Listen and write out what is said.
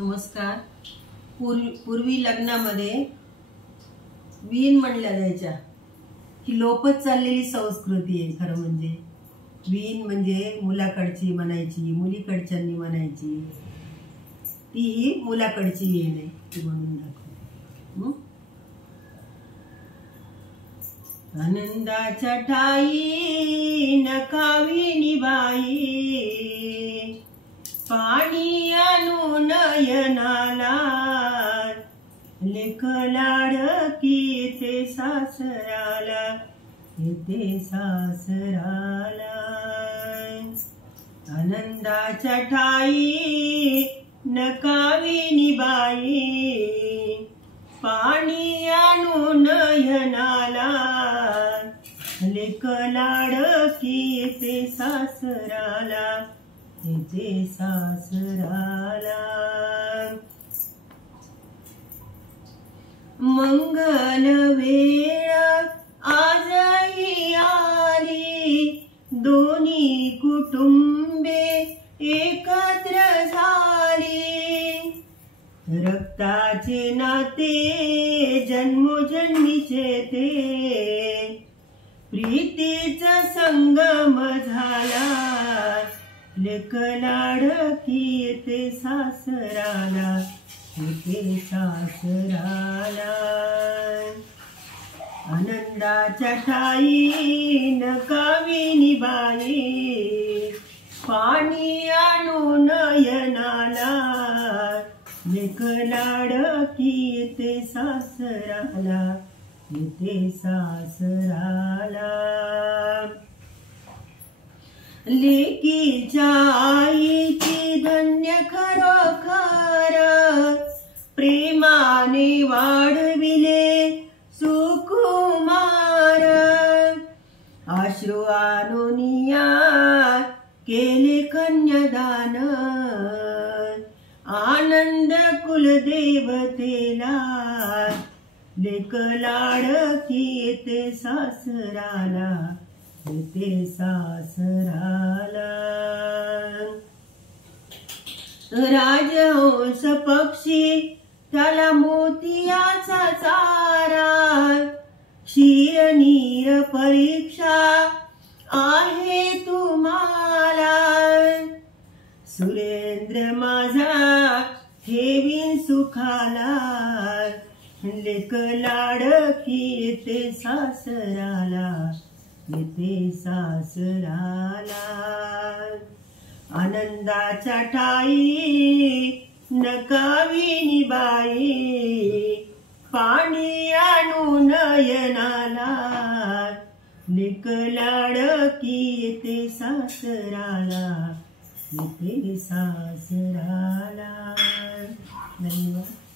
नमस्कार। पूर्वी लग्नामध्ये वीण म्हणल्या जायच्या। ही लोपच चाललेली संस्कृती आहे। खरं म्हणजे वीण म्हणजे मुलाकडची म्हणायची, मुलीकडच्यांनी म्हणायची। ती ही मुलाकडची वीण आहे ती म्हणून दाखव। आनंदाच्या ठाई नकावी निबाई, पाणी आणू नयनाला, लेक लाडकी ते सासराला, येते सासराला। आनंदाच्या ठाई नकावी निबाई, पाणी आणू नयनाला, लेक लाडकी ते सासराला, येते सासराला। मंगल वेळ आजही आली, दोन्ही कुटुंबे एकत्र झाली। रक्ताचे नाते जन्मोजन्मीचे ते, प्रीतीचा संगम झाला, लेक लाडकी येते सासराला, येते सासराला। आनंदाच्या ठाई नकावी निबाई, पाणी आणू नयनाला, लेक लाडकी येते सासराला, येते सासराला। लेकीच्या आईची धन्य खरोखर, प्रेमाने वाढविले सुकुमार। अश्रू आणूनिया केले कन्यादान, आनंद कुलदेवतेला, लेक लाडकी येते सासराला, येते सासराला। राजहंस पक्षी त्याला मोतियाचा चारा, क्षीर नीर परीक्षा आहे तुम्हाला। सुरेंद्र माझा ठेवीन सुखाला, लेक लाडकी येते सासराला, येते सासराला। आनंदाच्या ठाई नकावी निबाई, पाणी आणू नयनाला, लेक लाडकी येते सासराला, येते सासराला। धन्यवाद।